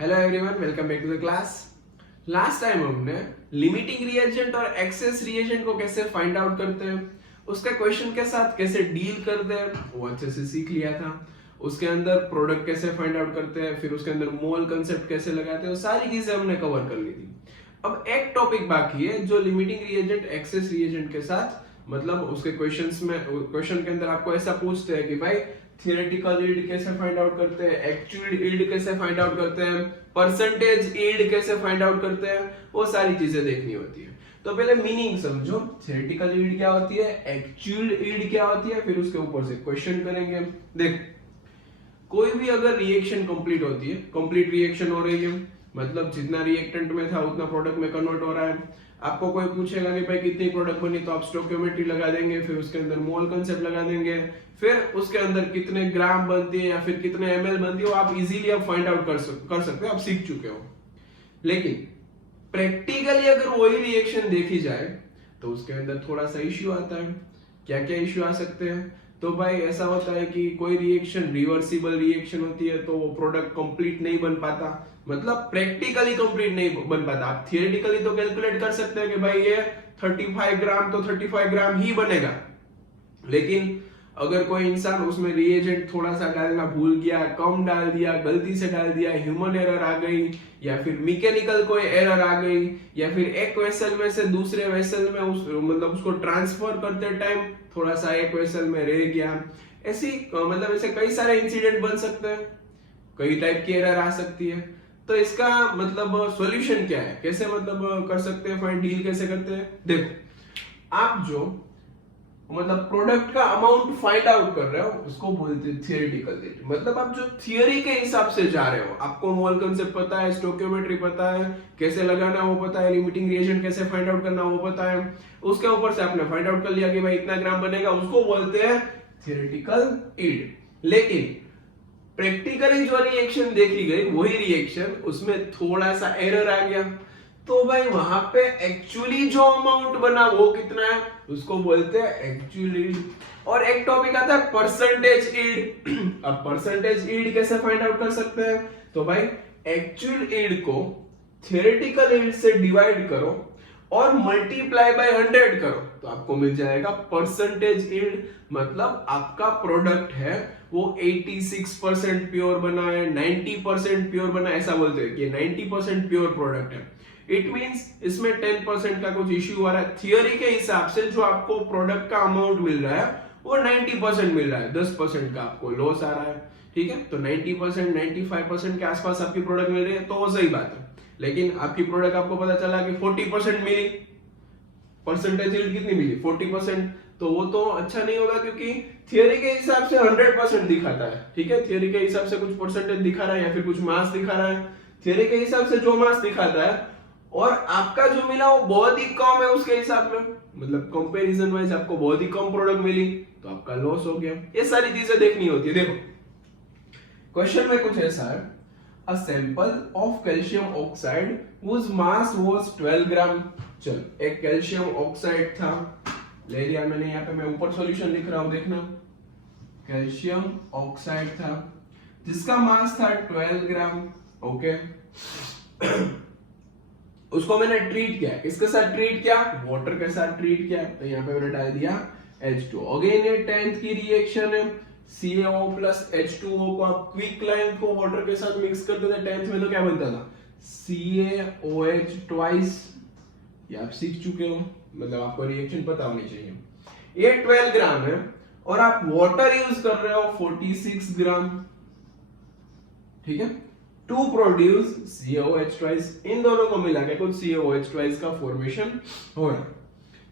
Hello everyone, welcome back to the class. Last time हमने limiting reagent और excess reagent को कैसे find out करते हैं, उसका क्वेश्चन के साथ कैसे डील करते हैं वो अच्छे से सीख लिया था। उसके अंदर प्रोडक्ट कैसे फाइंड आउट करते हैं, फिर उसके अंदर मोल कंसेप्ट कैसे लगाते हैं, वो सारी चीजें हमने कवर कर ली थी। अब एक टॉपिक बाकी है जो लिमिटिंग रिएजेंट एक्सेस रिएजेंट के साथ, मतलब उसके क्वेश्चन के अंदर आपको ऐसा पूछते हैं कि भाई थियोरेटिकल यील्ड कैसे फाइंड आउट करते हैं, एक्चुअल यील्ड कैसे फाइंड आउट करते हैं, परसेंटेज यील्ड कैसे फाइंड आउट करते हैं, वो सारी चीजें देखनी होती है। तो पहले मीनिंग समझो, थियोरेटिकल यील्ड क्या होती है, एक्चुअल यील्ड क्या होती है, फिर उसके ऊपर से क्वेश्चन करेंगे। देख, कोई भी अगर रिएक्शन कंप्लीट होती है, कंप्लीट रिएक्शन हो रही है, मतलब जितना रिएक्टेंट में था उतना प्रोडक्ट में कन्वर्ट हो रहा है। आपको कोई पूछेगा कि भाई कितनी प्रोडक्ट बनी, तो आप स्टोइकियोमेट्री लगा देंगे, फिर उसके अंदर मोल कंसेप्ट लगा देंगे, फिर उसके अंदर कितने ग्राम बनती है या फिर कितने एमएल बनती है वो आप इजीली अब फाइंड आउट कर सकते हो, आप सीख चुके हो। लेकिन प्रैक्टिकली अगर वही रिएक्शन देखी जाए तो उसके अंदर थोड़ा सा इश्यू आता है। क्या क्या इश्यू आ सकते हैं? तो भाई ऐसा होता है कि कोई रिएक्शन रिवर्सिबल रिएक्शन होती है तो वो प्रोडक्ट कंप्लीट नहीं बन पाता, मतलब प्रैक्टिकली कंप्लीट नहीं बन पाता। आप थियोरेटिकली तो कैलकुलेट कर सकते हैं कि भाई ये 35 ग्राम तो 35 ग्राम ही बनेगा, लेकिन अगर कोई इंसान उसमें रिएजेंट थोड़ा सा डालना भूल गया, कम डाल दिया, गलती से डाल दिया, ह्यूमन एरर आ गई, या फिर मैकेनिकल कोई एरर आ गई, या फिर एक वेसल में से दूसरे वेसल में मतलब उसको ट्रांसफर करते टाइम थोड़ा सा एक वेसल में रह गया, ऐसी मतलब ऐसे कई सारे इंसिडेंट बन सकते हैं, कई टाइप की एरर आ सकती है। तो इसका मतलब सॉल्यूशन क्या है, कैसे मतलब कर सकते हैं, फाइंड डील कैसे करते हैं? देखो, आप जो मतलब प्रोडक्ट का अमाउंट फाइंड आउट कर रहे हो उसको बोलते हैं थियोरेटिकल यील्ड। मतलब आप जो थियोरी के हिसाब से जा रहे हो, आपको मोल कंसेप्ट पता है, स्टोइकियोमेट्री पता है, कैसे लगाना वो पता है, लिमिटिंग रिएजेंट कैसे फाइंड आउट करना वो पता है, उसके ऊपर से आपने फाइंड आउट कर लिया कि भाई इतना ग्राम बनेगा, उसको बोलते हैं थियोरेटिकल यील्ड। लेकिन प्रैक्टिकली जो रिएक्शन देखी गई वही रिएक्शन, उसमें थोड़ा सा एरर आ गया, तो भाई वहां पे एक्चुअली जो अमाउंट बना वो कितना है, उसको बोलते हैं एक्चुअल यील्ड। और एक टॉपिक आता है परसेंटेज यील्ड। अब परसेंटेज यील्ड कैसे फाइंड आउट कर सकते हैं? तो भाई एक्चुअल यील्ड को थियोरेटिकल यील्ड से डिवाइड करो और मल्टीप्लाई बाय 100 करो तो आपको मिल जाएगा परसेंटेज यील्ड। मतलब आपका प्रोडक्ट है वो 86% प्योर बना है, 90% प्योर बना है, ऐसा बोलते हैं कि 90% प्योर प्रोडक्ट है। इट मींस इसमें 10% का कुछ इश्यू आ रहा है। थियोरी के हिसाब से जो आपको प्रोडक्ट का अमाउंट मिल रहा है वो 90% मिल रहा है, 10% का आपको लॉस आ रहा है। ठीक है, तो 90% 95% के आसपास आपकी प्रोडक्ट मिल रही है तो वो सही बात है। लेकिन आपकी प्रोडक्ट आपको पता चला कि 40% मिली, परसेंटेज यील्ड कितनी मिली 40%, तो वो तो अच्छा नहीं होगा, क्योंकि थियोरी के हिसाब से 100% दिखाता है। ठीक है, थियोरी के हिसाब से कुछ परसेंटेज दिखा रहा है या फिर कुछ मास दिखा रहा है, थियोरी के हिसाब से जो मास दिखाता है और आपका जो मिला वो बहुत ही कम है उसके हिसाब में, मतलब कंपैरिजन वाइज आपको बहुत ही कम प्रोडक्ट मिली तो आपका लॉस हो गया। ये सारी चीजें देखनी होती है। देखो, क्वेश्चन में कुछ ऐसा है, a sample of calcium oxide whose mass was 12 ग्राम। चल, एक कैल्शियम ऑक्साइड था, ले लिया मैंने, यहाँ पे मैं ऊपर सॉल्यूशन लिख रहा हूं, देखना, कैल्शियम ऑक्साइड था जिसका मास था 12 ग्राम। ओके, उसको मैंने ट्रीट किया, किसके साथ ट्रीट किया, वाटर के साथ ट्रीट किया, तो यहाँ पे मैंने डाल दिया H2। अगेन ये 10th की रिएक्शन है, CaO प्लस H2O को आप क्विक लाइन को वाटर के साथ मिक्स करते थे 10th में, तो क्या बनता था CaOH ट्वाइस। ये आप सीख चुके हो, मतलब आपको रिएक्शन पता होनी चाहिए। ये 12 ग्राम है और आप वाटर यूज कर रहे हो 46 ग्राम। ठीक है, टू प्रोड्यूस CaOH ट्वाइस, इन दोनों को मिला के कुछ CaOH ट्वाइस का फॉर्मेशन हो रहा है।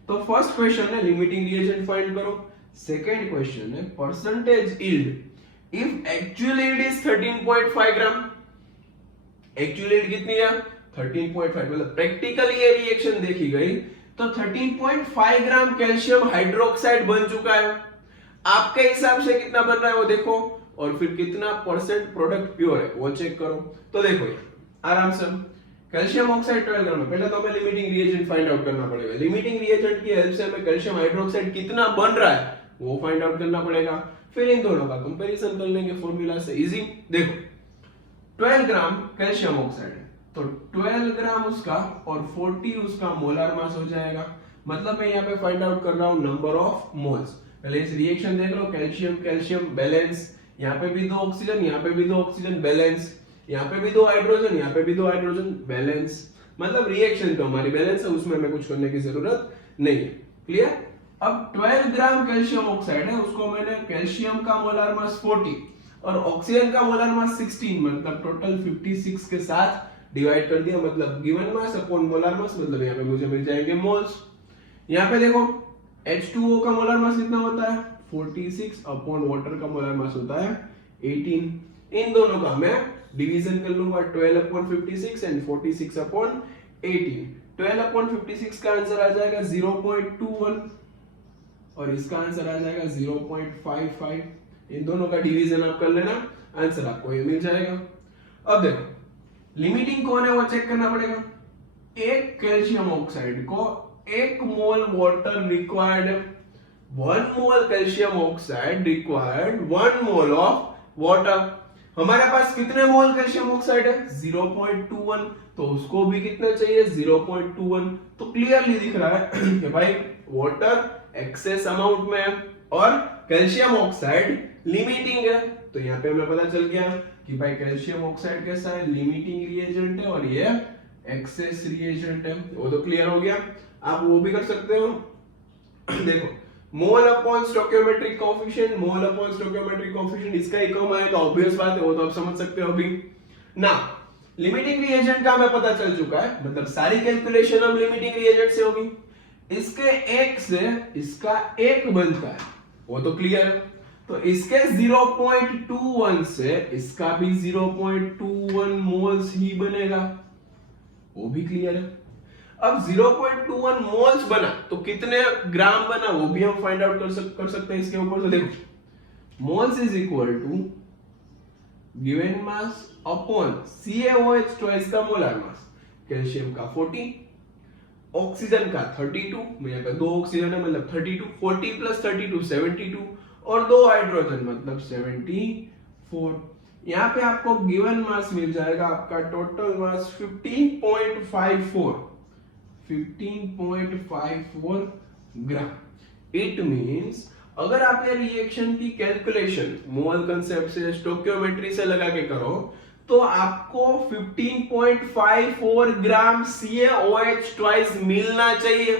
तो फर्स्ट क्वेश्चन है लिमिटिंग रिएजेंट फाइंड करो। सेकेंड क्वेश्चन है percentage yield if actual yield is 13.5 gram. Actual yield कितनी है 13.5, मतलब प्रैक्टिकली ये रिएक्शन देखी गई तो 13.5 ग्राम कैल्शियम हाइड्रोक्साइड बन चुका है। आपके हिसाब से कितना बन रहा है वो देखो, और फिर कितना परसेंट प्रोडक्ट प्योर है वो चेक करो। तो देखो ये आराम से, कैल्शियम ऑक्साइड 12 ग्राम है, पहले तो हमें लिमिटिंग रिएजेंट फाइंड आउट करना पड़ेगा। लिमिटिंग रिएजेंट की हेल्प से हमें कैल्शियम हाइड्रोक्साइड कितना बन रहा है वो फाइंड आउट करना पड़ेगा, फिर इन दोनों का कंपैरिजन कर लेंगे फॉर्मूला से, इजी। देखो, 12 ग्राम कैल्शियम ऑक्साइड है, तो 12 ग्राम उसका और 40 उसका मोलर मास हो जाएगा। मतलब मैं यहाँ पे फाइंड आउट कर रहा हूँ नंबर ऑफ मोल्स। पहले इस रिएक्शन देख लो, कैल्शियम कैल्शियम बैलेंस, यहाँ पे भी 2 ऑक्सीजन, यहाँ पे भी 2 ऑक्सीजन बैलेंस, यहाँ पे भी 2 हाइड्रोजन, यहाँ पे भी 2 हाइड्रोजन बैलेंस। मतलब रिएक्शन तो हमारी बैलेंस है, उसमें हमें कुछ करने की जरूरत नहीं है। क्लियर? अब 12 ग्राम कैल्शियम ऑक्साइड है, उसको मैंने कैल्शियम का मोलर मास 40 और ऑक्सीजन का मोलर मास 16, मतलब टोटल 56 के साथ डिवाइड कर दिया। मतलब given mass upon molar mass, मतलब यहाँ पे मुझे मिल जाएंगे मोल्स। यहाँ पे देखो H2O का मोलर मास कितना होता है 46 अपॉन वाटर का मोलर मास होता है 18। इन दोनों का मैं डिवीजन कर लूंगा 12 अपॉन 56 एंड 46 अपॉन 18। 12 अपॉन 56 का आंसर आ जाएगा 0.21 और इसका आंसर आ जाएगा 0.55। इन दोनों का डिवीजन आप कर लेना, आंसर आपको ये मिल जाएगा। अब देखो लिमिटिंग कौन है वो चेक करना पड़ेगा। एक कैल्शियम ऑक्साइड को 1 मोल water required, 1 mole calcium oxide required 1 mole of water. हमारे पास कितने मोल कैल्शियम ऑक्साइड है 0.21, तो उसको भी कितना चाहिए 0.21। तो क्लियरली दिख रहा है कि भाई वाटर एक्सेस अमाउंट में है और कैल्शियम ऑक्साइड लिमिटिंग है। तो यहाँ पे हमें पता चल गया कि भाई कैल्शियम ऑक्साइड कैसा है, लिमिटिंग रिएजेंट है और ये एक्सेस रिएजेंट है। वो तो क्लियर हो गया। आप वो भी कर सकते हो, देखो mole upon stoichiometric coefficient, mole upon stoichiometric coefficient इसका ही कम आएगा, ऑब्वियस बात है, वो तो आप समझ सकते हो अभी ना। लिमिटिंग रिएजेंट का हमें पता चल चुका है, मतलब सारी कैलकुलेशन अब लिमिटिंग रिएजेंट से होगी। इसके एक से इसका एक बनता है, वो तो क्लियर है। तो इसके 0.21 से इसका भी 0.21 मोल्स ही बनेगा, वो भी क्लियर है। अब 0.21 मोल्स बना तो कितने ग्राम बना वो भी हम फाइंड आउट कर सकते हैं इसके ऊपर से। देखो moles is equal to given mass upon CaOH twice का मोलर मास। कैल्शियम का 40, ऑक्सीजन का 32, मेरे पे 2 ऑक्सीजन है मतलब 32, 40 प्लस 32 72 और 2 हाइड्रोजन मतलब 74। यहाँ पे आपको गिवन मास मिल जाएगा आपका total mass 15.54 gram. It means अगर आप ये रिएक्शन की कैलकुलेशन मोल कांसेप्ट से स्टोइकियोमेट्री से लगा के करो तो आपको 15.54 ग्राम CaOH ट्वाइस मिलना चाहिए।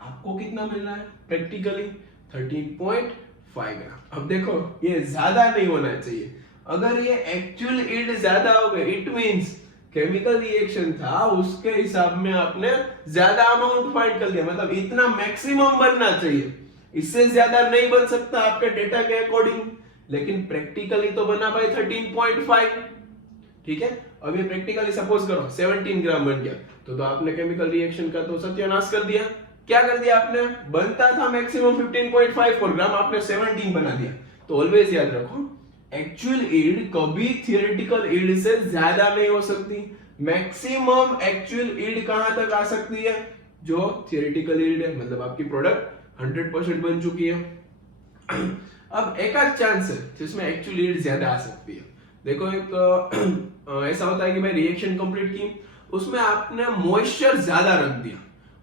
आपको कितना मिलना है प्रैक्टिकली 13.5 ग्राम। अब देखो ये ज्यादा नहीं होना चाहिए। अगर ये एक्चुअल ईल्ड ज्यादा हो गई इट मींस केमिकल रिएक्शन था उसके हिसाब में आपने ज्यादा अमाउंट फाइंड कर लिया, मतलब इतना मैक्सिमम बनना चाहिए, इससे ज्यादा नहीं बन सकता आपके डेटा के अकॉर्डिंग। लेकिन प्रैक्टिकली तो बना भाई 13.5, ठीक है। अब ये प्रैक्टिकली सपोज करो 17 ग्राम बन गया तो आपने केमिकल रिएक्शन का तो सत्यानाश कर दिया। क्या कर दिया आपने, बनता था मैक्सिमम 15.54 ग्राम, आपने 17 बना दिया। तो ऑलवेज याद रखो एक्चुअल यील्ड कभी थियोरेटिकल यील्ड से ज्यादा नहीं हो सकती। मैक्सिमम एक्चुअल यील्ड कहां तक आ सकती है, जो थियोरेटिकल यील्ड है, मतलब आपकी प्रोडक्ट 100% बन चुकी है। अब एक आध चांस है जिसमें एक्चुअल यील्ड ज्यादा आ सकती है। देखो एक ऐसा होता है कि भाई रिएक्शन कंप्लीट की, उसमें आपने मॉइस्चर ज्यादा रख दिया,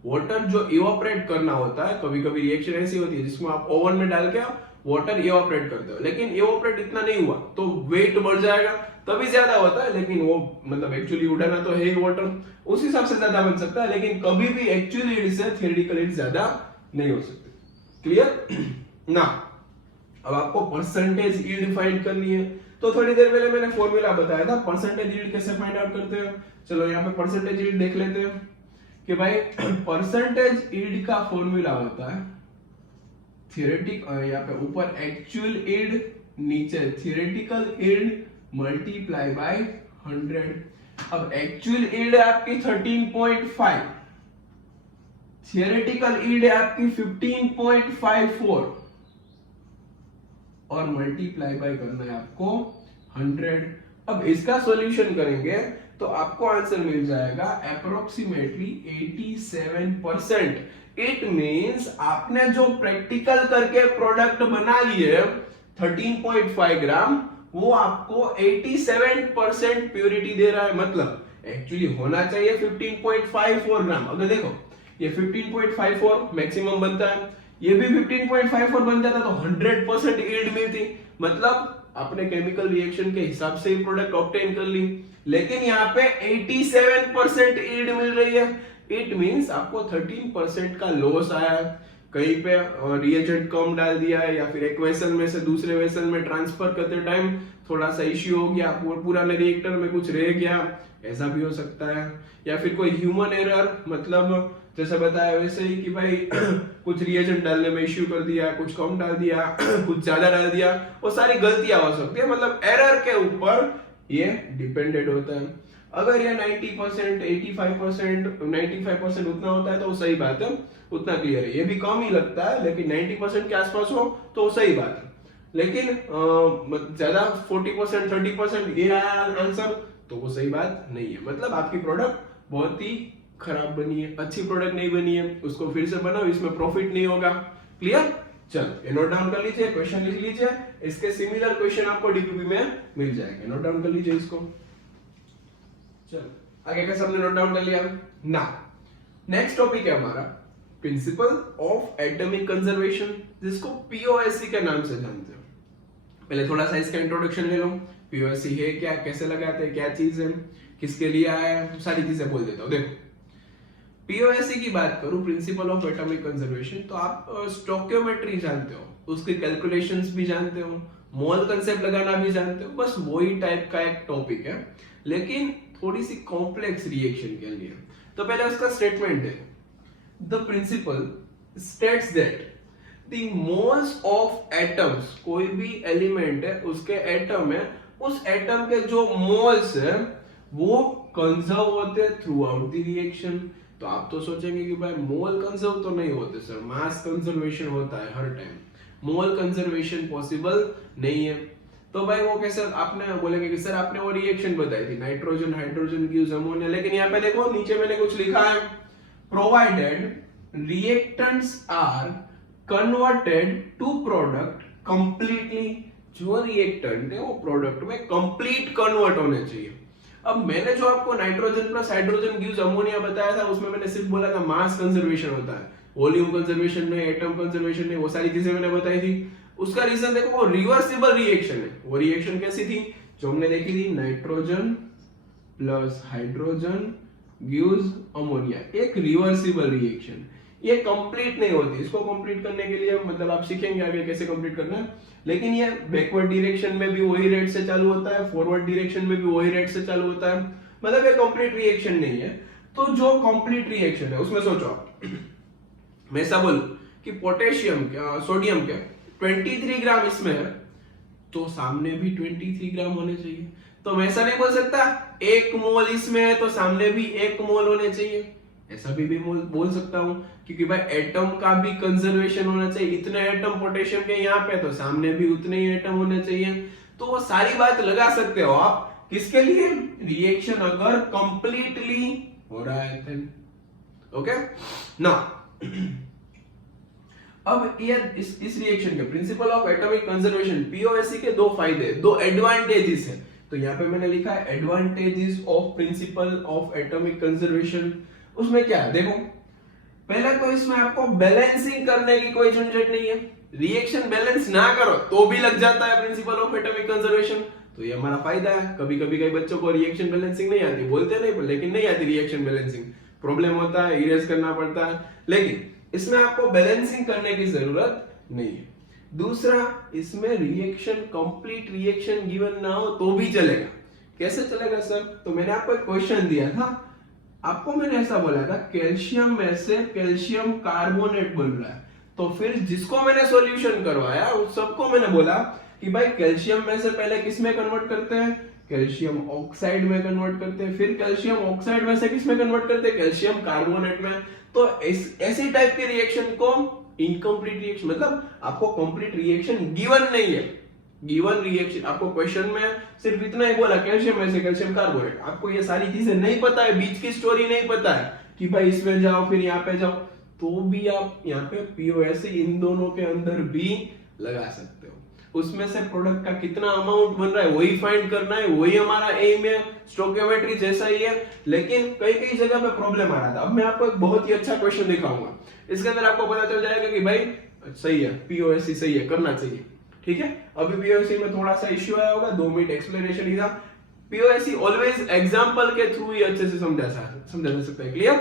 वाटर जो इवापोरेट करना होता है, कभी कभी रिएक्शन ऐसी होती है जिसमें आप ओवन में डाल के वाटर इवापोरेट करते हो, लेकिन इवापोरेट इतना नहीं हुआ तो वेट बढ़ जाएगा, तभी ज्यादा होता है। लेकिन वो मतलब एक्चुअली उड़ाना तो है ही वाटर, उस हिसाब से ज्यादा बन सकता है, लेकिन कभी भी एक्चुअल यील्ड से थियोरेटिकल यील्ड ज्यादा नहीं हो सकती। क्लियर ना। अब आपको परसेंटेज यील्ड फाइंड करनी है, तो थोड़ी देर पहले मैंने फॉर्मूला बताया था परसेंटेज यील्ड कैसे फाइंड आउट करते हैं। चलो यहाँ पे परसेंटेज यील्ड देख लेते हैं कि भाई परसेंटेज यील्ड का फॉर्मूला होता है थियोरेटिक, यहाँ पे ऊपर एक्चुअल यील्ड, नीचे थियोरेटिकल यील्ड मल्टीप्लाई बाय 100। अब एक्चुअल यील्ड है आपकी 13.5, थियोरेटिकल यील्ड है आपकी 15.54 और मल्टीप्लाई बाय करना है आपको 100। अब इसका सॉल्यूशन करेंगे तो आपको आंसर मिल जाएगा अप्रोक्सीमेटली 87%। इट मींस आपने जो प्रैक्टिकल करके प्रोडक्ट बना लिए 13.5 ग्राम, वो आपको 87% प्योरिटी दे रहा है। मतलब एक्चुअली होना चाहिए 15.54 ग्राम। अगर देखो ये 15.54 मैक्सिमम बनता है, ये भी 15.54 बन जाता तो 100% यील्ड मिलती। मतलब आपने केमिकल रिएक्शन के हिसाब से ही प्रोडक्ट ऑब्टेन कर ली, लेकिन यहाँ पे 87% यील्ड मिल रही है। इट मींस आपको 13% का लॉस आया है। कहीं पे रिएजेंट कम डाल दिया है, या फिर एक वेसल में से दूसरे वेसल में ट्रांसफर करते टाइम थोड़ा सा इश्यू हो गया, पुराने रिएक्टर में कुछ रह गया, ऐसा भी हो सकता है। या फिर कोई ह्यूमन एरर, मतलब जैसे बताया वैसे ही कि भाई कुछ रिएजेंट डालने में इश्यू कर दिया, कुछ कम डाल दिया, कुछ ज्यादा डाल दिया, वो सारी गलतियां हो सकती है। मतलब एरर के ऊपर ये डिपेंडेंट होता है। अगर ये 90%, 85%, 95% उतना होता है तो सही बात है, उतना क्लियर है। ये भी कम ही लगता है, लेकिन 90% के आसपास हो तो सही बात है। लेकिन ज्यादा 40%, 30% ये आंसर तो वो सही बात नहीं है। मतलब आपकी प्रोडक्ट बहुत ही खराब बनी है, अच्छी प्रोडक्ट नहीं बनी है, उसको फिर से बनाओ, इसमें प्रॉफिट नहीं होगा। क्लियर? चलो ये नोट डाउन कर लीजिए, क्वेश्चन लिख लीजिए, इसके सिमिलर क्वेश्चन आपको डीपीपी में मिल जाएंगे। नोट डाउन कर लीजिए इसको। चलो आगे का सबने नोट डाउन कर लिया ना। नेक्स्ट टॉपिक है हमारा प्रिंसिपल ऑफ एटॉमिक कंजर्वेशन, जिसको पीओएससी के नाम से जानते हो। पहले थोड़ा सा इसका इंट्रोडक्शन ले लो। पीओएससी है क्या, कैसे लगाते हैं, क्या चीज है, किसके लिए आया है, सारी चीजें बोल देता हूँ। देखो पीओएससी की बात करूं, प्रिंसिपल ऑफ एटॉमिक कंजर्वेशन, तो आप स्टोकियोमेट्री जानते हो, उसके कैलकुलेशंस भी जानते हो, मोल कंसेप्ट लगाना भी जानते हो, बस वही टाइप का एक टॉपिक है, लेकिन थोड़ी सी कॉम्प्लेक्स रिएक्शन के लिए। तो पहले उसका स्टेटमेंट है, the principal states that the moles of atoms, कोई भी एलिमेंट है उसके एटम है, उस एटम के जो मोल्स है वो कंजर्व होते थ्रू आउट द रिएक्शन। तो आप तो सोचेंगे कि भाई मोल कंजर्व तो नहीं होते सर, मास कंजर्वेशन होता है हर टाइम, मोल कंजर्वेशन पॉसिबल नहीं है। तो भाई वो कैसे, आपने बोलेंगे कि सर आपने वो रिएक्शन बताई थी, नाइट्रोजन हाइड्रोजन गिव्स अमोनिया, लेकिन यहाँ पे देखो नीचे मैंने कुछ लिखा है, provided reactants are converted to product completely. जो रिएक्टेंट है वो प्रोडक्ट में कंप्लीट कन्वर्ट होने चाहिए। अब मैंने जो आपको nitrogen plus hydrogen gives ammonia बताया था, उसमें मैंने सिर्फ बोला था मास कंजर्वेशन होता है, वॉल्यूम कंजर्वेशन नहीं, एटम कंजर्वेशन नहीं, वो सारी चीजें मैंने बताई थी। उसका रीजन देखो, वो रिवर्सिबल रिएक्शन है। वो रिएक्शन कैसी थी जो हमने देखी थी, nitrogen plus hydrogen gives ammonia, एक रिवर्सिबल रिएक्शन। ये कंप्लीट नहीं होती, इसको कंप्लीट करने के लिए मतलब आप सीखेंगे आगे कैसे कंप्लीट करना है, लेकिन ये बैकवर्ड डायरेक्शन में भी वही रेट से चालू होता है, फॉरवर्ड डायरेक्शन में भी वही रेट से चालू होता है, मतलब ये कंप्लीट रिएक्शन नहीं है। तो जो कंप्लीट रिएक्शन है उसमें सोचो आप, मैं ऐसा बोलूं कि पोटेशियम क्या, सोडियम क्या 23 ग्राम इसमें है, तो सामने भी 23 ग्राम होने चाहिए। तो मैं ऐसा नहीं बोल सकता 1 मोल इसमें है तो सामने भी 1 मोल होने चाहिए, ऐसा भी बोल सकता हूं, क्योंकि भाई एटम का भी कंजर्वेशन होना चाहिए। इतने एटम पोटेशियम के यहाँ पे, तो सामने भी उतने ही एटम होने चाहिए। तो वो सारी बात लगा सकते हो आप, किसके लिए, रिएक्शन अगर कंप्लीटली हो रहा है। ओके ना, अब ये इस रिएक्शन के प्रिंसिपल ऑफ एटॉमिक कंजर्वेशन पीओएससी के दो फायदे, दो एडवांटेजेस है। तो यहाँ पे मैंने लिखा है advantages of principle of atomic conservation. उसमें क्या है देखो, पहले तो इसमें आपको बैलेंसिंग करने की कोई झंझट नहीं है, रिएक्शन बैलेंस ना करो तो भी लग जाता है प्रिंसिपल ऑफ एटॉमिक कंजर्वेशन। तो ये हमारा फायदा है। कभी कभी कई बच्चों को रिएक्शन बैलेंसिंग नहीं आती, बोलते नहीं लेकिन नहीं आती रिएक्शन बैलेंसिंग, प्रॉब्लम होता है, इरेज करना पड़ता है, लेकिन इसमें आपको बैलेंसिंग करने की जरूरत नहीं है। दूसरा, इसमें रिएक्शन कंप्लीट रिएक्शन गिवन ना हो तो भी चलेगा। कैसे चलेगा सर? तो मैंने आपको एक क्वेश्चन दिया था, आपको मैंने ऐसा बोला था कैल्शियम में से कैल्शियम कार्बोनेट बन रहा है, तो फिर जिसको मैंने सॉल्यूशन करवाया उस सबको मैंने बोला कि भाई कैल्शियम में से पहले किस में कन्वर्ट करते हैं, कैल्शियम ऑक्साइड में कन्वर्ट करते हैं, फिर कैल्शियम ऑक्साइड में से किस में कन्वर्ट करते हैं, कैल्शियम कार्बोनेट में। तो ऐसी टाइप के रिएक्शन को इनकम्प्लीट रिएक्शन, मतलब आपको कंप्लीट रिएक्शन गिवन नहीं है। गिवन रिएक्शन आपको क्वेश्चन में सिर्फ इतना ही बोला कैल्शियम में से कैल्शियम कार्बोनेट, आपको ये सारी चीजें नहीं पता है, बीच की स्टोरी नहीं पता है कि भाई इसमें जाओ फिर यहाँ पे जाओ, तो भी आप यहाँ पे पीओएससी इन दोनों के अंदर भी लगा सकते हो। उसमें से प्रोडक्ट का कितना अमाउंट बन रहा है वही फाइंड करना है, वही हमारा एम है, स्टोइकियोमेट्री जैसा ही है। लेकिन कई कई जगह पे प्रॉब्लम आ रहा था। अब मैं आपको एक बहुत ही अच्छा क्वेश्चन दिखाऊंगा, इसके अंदर आपको पता चल जाएगा कि भाई सही है, पीओएससी सही है, करना चाहिए। ठीक है, अभी पीओएससी में थोड़ा सा इश्यू आया होगा, 2 मिनट एक्सप्लेनेशन ही था। पीओएससी ऑलवेज एग्जांपल के थ्रू ही अच्छे से समझा जा सकता है। क्लियर?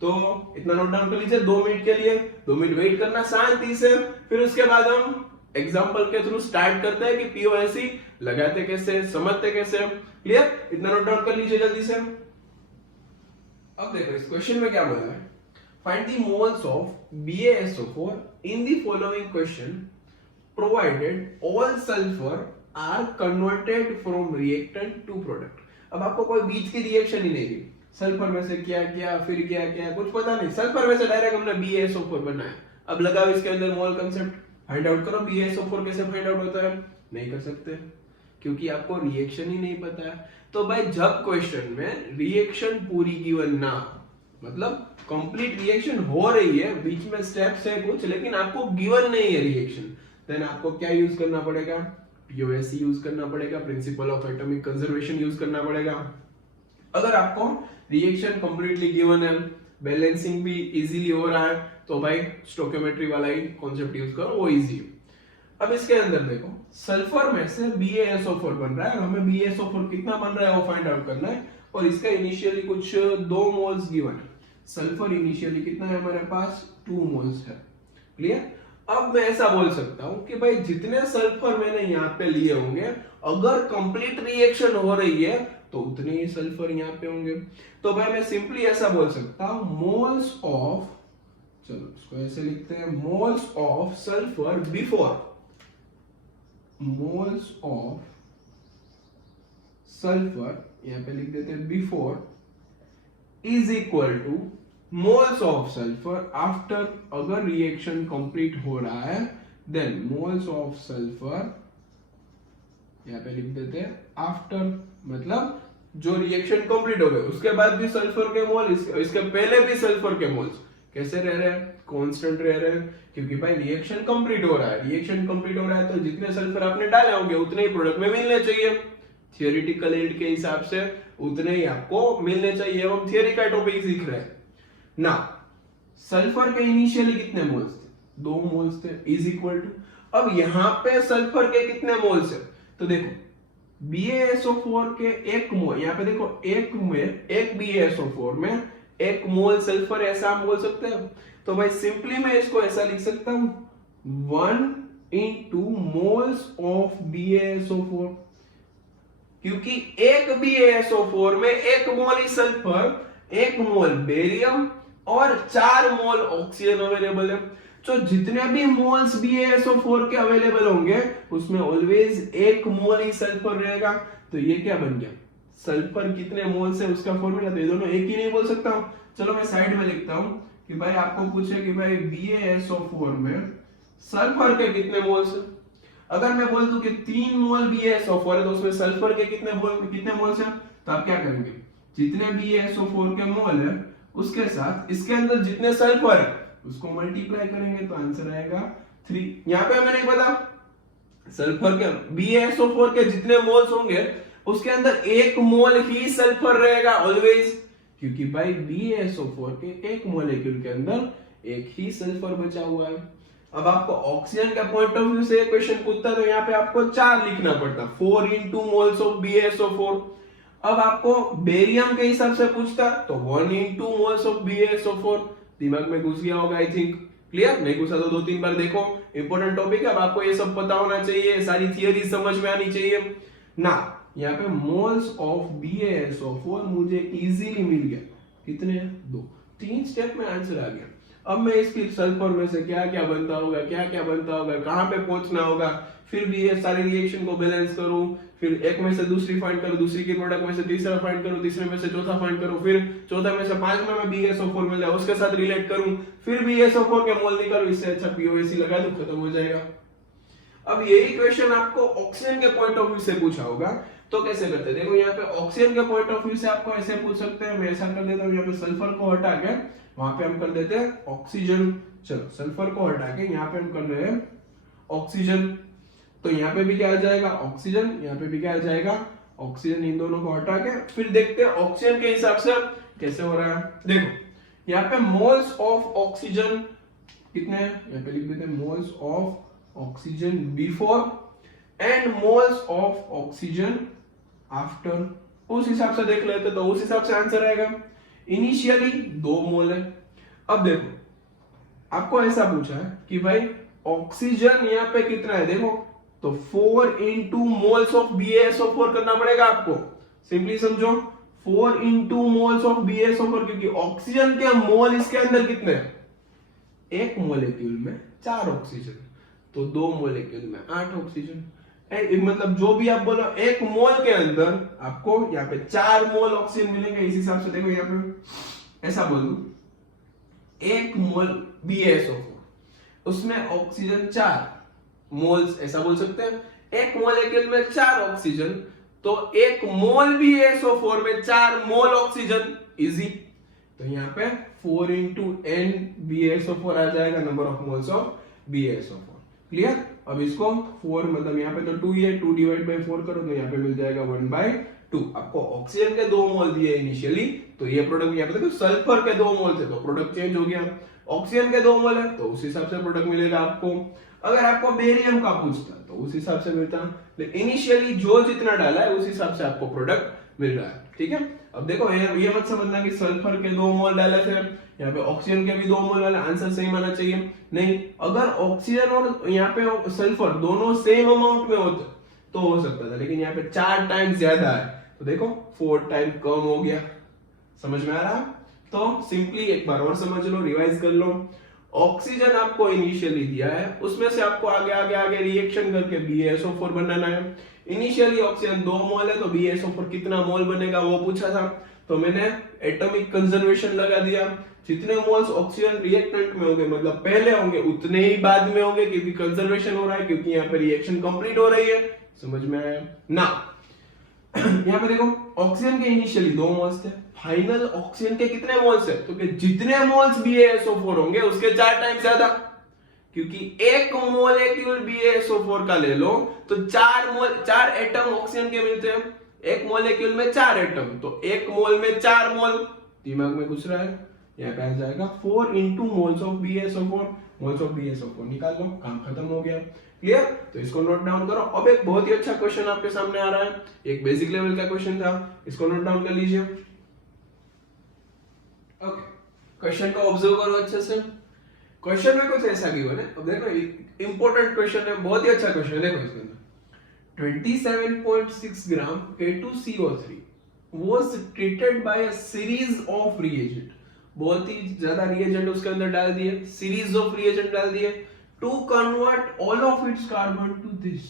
तो इतना नोट डाउन कर लीजिए, 2 मिनट के लिए 2 मिनट वेट करना शांति से, फिर उसके बाद हम एग्जांपल के थ्रू स्टार्ट करते हैं कि पीओएससी लगाते कैसे, समझते कैसे। क्लियर? इतना नोट डाउन कर लीजिए जल्दी से। अब देखो इस क्वेश्चन में क्या बोला है, find the moles of BaSO4 in the following question provided all sulphur are converted from reactant to product. अब आपको कोई बीच की रिएक्शन ही नहीं दी, सल्फर में से क्या क्या फिर क्या क्या कुछ पता नहीं, सल्फर में से डायरेक्ट हमने BaSO4 बनाया। अब लगाओ इसके अंदर मोल कांसेप्ट, फाइंड आउट करो BaSO4 कैसे फाइंड आउट होता है। नहीं कर सकते क्योंकि आपको रिएक्शन ही नहीं पता है। तो भाई जब क्वेश्चन में रिएक्शन पूरी गिवन ना हो, मतलब कंप्लीट रिएक्शन हो रही है, बीच में स्टेप्स है कुछ, लेकिन आपको गिवन नहीं है रिएक्शन, देन आपको क्या यूज करना पड़ेगा, पीओएससी यूज करना पड़ेगा, principle of atomic conservation use करना पड़ेगा। अगर आपको रिएक्शन कंप्लीटली गिवन है, बैलेंसिंग भी इजीली हो रहा है, तो भाई स्टोइकियोमेट्री वाला ही कॉन्सेप्ट यूज करो, वो इजी है। अब इसके अंदर देखो सल्फर में से BaSO4 बन रहा है, हमें BaSO4 कितना बन रहा है वो फाइंड आउट करना है, और इसका इनिशियली कुछ 2 मोल्स गिवन है। सल्फर इनिशियली कितना है हमारे पास, 2 मोल्स है। क्लियर? अब मैं ऐसा बोल सकता हूं कि भाई जितने सल्फर मैंने यहाँ पे लिए होंगे, अगर कंप्लीट रिएक्शन हो रही है तो उतने ही सल्फर यहाँ पे होंगे। तो भाई मैं सिंपली ऐसा बोल सकता हूं, मोल्स ऑफ, चलो इसको ऐसे लिखते हैं, moles of sulphur before, moles of sulphur यहां पे लिख देते हैं before, is equal two moles of sulphur after, अगर रिएक्शन कंप्लीट हो रहा है देन मोल्स ऑफ सल्फर यहां पे लिख देते हैं आफ्टर, मतलब जो रिएक्शन कंप्लीट हो गए उसके बाद भी सल्फर के मोल, इसके पहले भी सल्फर के मोल्स कैसे रह रहे हैं, कांस्टेंट रह रहे हैं, क्योंकि भाई रिएक्शन कंप्लीट हो रहा है। रिएक्शन कंप्लीट हो रहा है तो जितने सल्फर आपने डाले होंगे उतने ही प्रोडक्ट में मिलने चाहिए, थियोरेटिकल एंड के हिसाब से उतने ही आपको मिलने चाहिए। हम थियरी का टॉपिक सीख रहे हैं ना। सल्फर के इनिशियली कितने मोल्स थे, 2 मोल्स थे, इज इक्वल टू, अब यहां पे सल्फर के कितने मोल्स है, तो देखो BaSO4 के 1 मोल, यहां पे देखो एक BaSO4 में 1 मोल सल्फर, ऐसा हम बोल सकते हैं। तो भाई सिंपली मैं इसको ऐसा लिख सकता हूं, 1 into मोल्स ऑफ BaSO4, क्योंकि एक BaSO4 में 1 मोल ही सल्फर, 1 मोल बेरियम और 4 मोल ऑक्सीजन अवेलेबल है। तो जितने भी मोल्स BaSO4 के अवेलेबल होंगे उसमें ऑलवेज 1 मोल ही सल्फर रहेगा। तो ये क्या बन गया, सल्फर कितने मोल्स है उसका फॉर्मूला, तो ये दोनों एक ही नहीं बोल सकता हूं। चलो मैं साइड में लिखता हूं कि भाई आपको पूछे कि भाई BaSO4 में सल्फर के कितने मोल्स है। अगर मैं बोल दूं कि 3 मोल BaSO4 है तो उसमें सल्फर के कितने मोल्स हैं, तो आप क्या करेंगे, जितने BaSO4 के मोल है उसके साथ इसके अंदर जितने सल्फर है उसको मल्टीप्लाई करेंगे तो आंसर आएगा 3। यहां पे हमें नहीं पता सल्फर के BaSO4 के जितने मोल्स होंगे उसके अंदर 1 मोल ही सल्फर रहेगा ऑलवेज, क्योंकि भाई BaSO4 के 1 मोलेक्यूल के अंदर 1 ही सल्फर बचा हुआ है। अब आपको ऑक्सीजन का पॉइंट ऑफ व्यू से क्वेश्चन पूछता तो यहाँ पे आपको 4 लिखना पड़ता, 4 into मोल्स ऑफ BaSO4। अब आपको बेरियम के हिसाब से पूछता तो 1 into मोल्स ऑफ BaSO4। दिमाग में घुस गया होगा आई थिंक। क्लियर? नहीं घुसा तो 2-3 बार देखो, इंपॉर्टेंट टॉपिक है। अब आपको ये सब पता होना चाहिए, सारी थियरी समझ में आनी चाहिए ना। यहाँ पे मोल्स ऑफ BaSO4 मुझे इजीली मिल गया, कितने, 2, 3 स्टेप में आंसर आ गया। अब मैं इसकी सल्फर में से क्या क्या बनता होगा, कहां पे पहुंचना होगा, फिर भी ये सारी रिएक्शन को बैलेंस करूं, फिर एक में से दूसरी फाइंड करूं, दूसरी के प्रोडक्ट में से तीसरा फाइंड करूं, तीसरे में से चौथा फाइंड करूं, फिर चौथा में से 5 में मैं BaSO4 मिल जाए उसके साथ रिलेट करूं, फिर BaSO4 के मोल निकालूं, इससे अच्छा पीओएसी लगा दूं, खत्म हो जाएगा। अब यही क्वेश्चन आपको ऑक्सीजन के पॉइंट ऑफ व्यू से पूछा होगा तो कैसे करते हैं, देखो यहाँ पे ऑक्सीजन के पॉइंट ऑफ व्यू से आपको ऐसे पूछ सकते हैं। मैं ऐसा कर देता हूँ, यहाँ पे सल्फर को हटा के वहां पे हम कर देते हैं ऑक्सीजन। चलो सल्फर को हटा के यहाँ पे हम कर रहे हैं ऑक्सीजन। तो यहाँ पे भी क्या आ जाएगा ऑक्सीजन, यहाँ पे भी क्या आ जाएगा ऑक्सीजन। इन दोनों को हटा के फिर देखते हैं ऑक्सीजन के हिसाब से कैसे हो रहा है। देखो यहाँ पे मोल्स ऑफ ऑक्सीजन कितने हैं, यहाँ पे लिख देते हैं moles of oxygen before and moles of oxygen after. उस हिसाब से देख लेते तो उस हिसाब से आंसर आएगा। इनिशियली 2 मोल है। अब देखो आपको ऐसा पूछा है कि भाई ऑक्सीजन यहाँ पे कितना है, देखो तो 4 इंटू मोल्स ऑफ BaSO4 करना पड़ेगा आपको। सिंपली समझो 4 इंटू मोल्स ऑफ BaSO4, क्योंकि ऑक्सीजन के मोल इसके अंदर कितने हैं, एक मोलेक्यूल में 4 ऑक्सीजन, तो 2 मोलेक्यूल में 8 ऑक्सीजन। मतलब जो भी आप बोलो एक मोल के अंदर आपको यहाँ पे 4 मोल ऑक्सीजन मिलेंगे। इस हिसाब से देखो यहाँ पे ऐसा बोल दूं, 1 मोल BaSO4 उसमें ऑक्सीजन 4 मोल्स, ऐसा बोल सकते हैं। एक मोलेक्यूल में 4 ऑक्सीजन, तो 1 मोल BaSO4 में 4 मोल ऑक्सीजन, इजी। तो यहाँ पे 4 इंटू N BaSO4 आ जाएगा, number of moles of BaSO4। Clear. अब इसको 4 मतलब यहाँ पे तो 2 ही है, 2 डिवाइड बाय 4 करो तो यहाँ पे मिल जाएगा 1/2। आपको ऑक्सीजन के 2 मोल दिए इनिशियली, तो ये प्रोडक्ट यहाँ पे देखो सल्फर के 2 मोल थे तो प्रोडक्ट चेंज हो गया। ऑक्सीजन के 2 मोल है तो उस हिसाब से प्रोडक्ट मिलेगा आपको। अगर आपको बेरियम का पूछता तो उस हिसाब से मिलता, लेकिन इनिशियली जो जितना डाला है उस हिसाब से आपको प्रोडक्ट मिल रहा है। ठीक है। अब देखो ये मत समझना कि सल्फर के 2 मोल डाले थे, यहाँ पे ऑक्सीजन के भी 2 मोल डाले, आंसर सेम आना चाहिए। नहीं, अगर ऑक्सीजन और यहाँ पे सल्फर दोनों सेम अमाउंट में होते तो हो सकता था, लेकिन यहाँ पे 4 टाइम ज्यादा है तो देखो 4 टाइम कम हो गया। समझ में आ रहा है? तो सिंपली एक बार और समझ लो, रिवाइज कर लो। ऑक्सीजन आपको इनिशियली दिया है, उसमें से आपको आगे आगे आगे रिएक्शन करके BaSO4 बनाना है। इनिशियली ऑक्सीजन 2 मोल है तो BaSO4 कितना मोल बनेगा वो पूछा था, तो मैंने एटॉमिक कंजर्वेशन लगा दिया। जितने मोल्स ऑक्सीजन रिएक्टेंट में होंगे मतलब पहले होंगे उतने ही बाद में होंगे, क्योंकि कंजर्वेशन हो रहा है, क्योंकि यहाँ पे रिएक्शन कंप्लीट हो रही है। समझ में आया ना? यहाँ पे देखो ऑक्सीजन के इनिशियली 2 मोल्स थे, फाइनल ऑक्सीजन के कितने मोल्स है, तो कि जितने मोल्स BaSO4 होंगे उसके 4 टाइम ज्यादा, क्योंकि एक मोलेक्यूल BaSO4 का ले लो तो 4 एटम ऑक्सीजन के मिलते हैं। एक मोलेक्यूल में 4 एटम, तो एक मोल में 4 मोल। दिमाग में घुस रहा है? यहाँ पे आ जाएगा 4 into moles of BaSO4। Moles of BaSO4 निकाल लो, काम खत्म हो गया। क्लियर? तो इसको नोट डाउन करो। अब एक बहुत ही अच्छा क्वेश्चन आपके सामने आ रहा है, एक बेसिक लेवल का क्वेश्चन था, इसको नोट डाउन कर लीजिए। ओके, क्वेश्चन को ऑब्जर्व करो अच्छे से। क्वेश्चन में कुछ ऐसा गिवन है, अब देखो इंपॉर्टेंट क्वेश्चन है, बहुत ही अच्छा क्वेश्चन है। देखो इसके अंदर 27.6 ग्राम K2CO3 was treated by a series of reagent। बहुत ही ज्यादा रिएजेंट उसके अंदर डाल दिए, सीरीज ऑफ रिएजेंट डाल दिए, to convert all of its carbon to this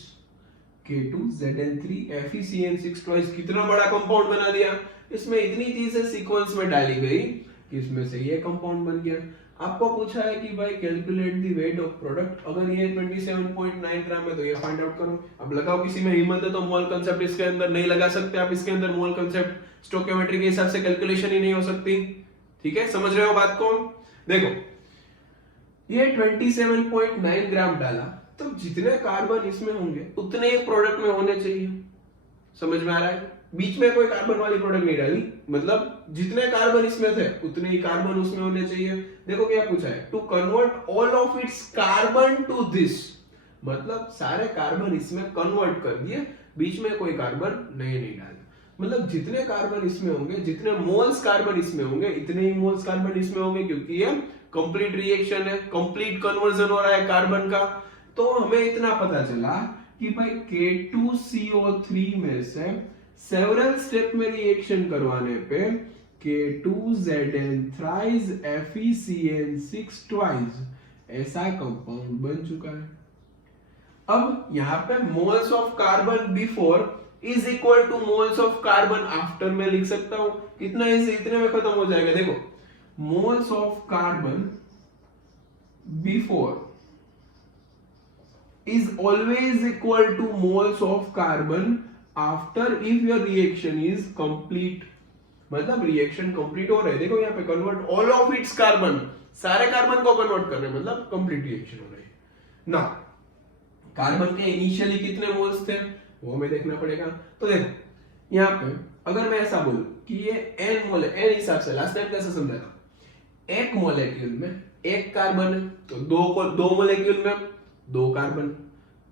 K2ZN3 FeCN6 twice. कितना बड़ा कंपाउंड बना दिया, इसमें इतनी चीजें सीक्वेंस में डाली गई कि इसमें से ये कंपाउंड बन गया। आपको पूछा है कि भाई calculate the weight of product, अगर ये 27.9 ग्राम है तो ये फाइंड आउट करो। अब लगाओ किसी में हिम्मत है तो मोल कांसेप्ट इसके अंदर नहीं लगा सकते आप, इसके अंदर मोल कांसेप्ट स्टोइकियोमेट्री के हिसाब से कैलकुलेशन ही नहीं हो सकती। ठीक है, समझ रहे हो बात को? देखो ये 27.9 ग्राम डाला, तो जितने कार्बन इसमें होंगे उतने ही प्रोडक्ट में होने चाहिए। समझ में आ रहा है? बीच में कोई कार्बन वाली प्रोडक्ट नहीं डाली, मतलब जितने कार्बन इसमें थे उतने ही कार्बन उसमें होने चाहिए। देखो क्या पूछा है, to convert all of its carbon to this, मतलब सारे कार्बन इसमें कन्वर्ट कर दिए, बीच में कोई कार्बन नहीं डाला। मतलब जितने कार्बन इसमें होंगे, जितने मोल्स कार्बन इसमें होंगे, इतने ही मोल्स कार्बन इसमें होंगे, क्योंकि ये कंप्लीट रिएक्शन है, कंप्लीट कन्वर्जन हो रहा है कार्बन का। तो हमें इतना पता चला कि भाई K2CO3 में से सेवरल स्टेप में रिएक्शन करवाने पे K2ZN thrice FeCN6 twice ऐसा कंपाउंड बन चुका है। अब यहाँ पे moles of carbon before is equal two moles of carbon after में लिख सकता हूं। कितना इसे इतने में खत्म हो जाएगा। देखो moles of carbon before is always equal to moles of carbon after if your reaction is complete। मतलब रिएक्शन कंप्लीट हो रहा है। देखो यहाँ पे convert all of its carbon, सारे कार्बन को कन्वर्ट कर रहे हैं, मतलब कंप्लीट रिएक्शन हो रही है ना। कार्बन के इनिशियली कितने मोल्स थे वो हमें देखना पड़ेगा। तो देखो यहाँ पे अगर मैं ऐसा बोलूं कि ये n मोल है, n हिसाब से लास्ट टाइम कैसे समझा था, एक मोलेक्यूल में एक कार्बन है तो दो मोलेक्यूल में दो कार्बन,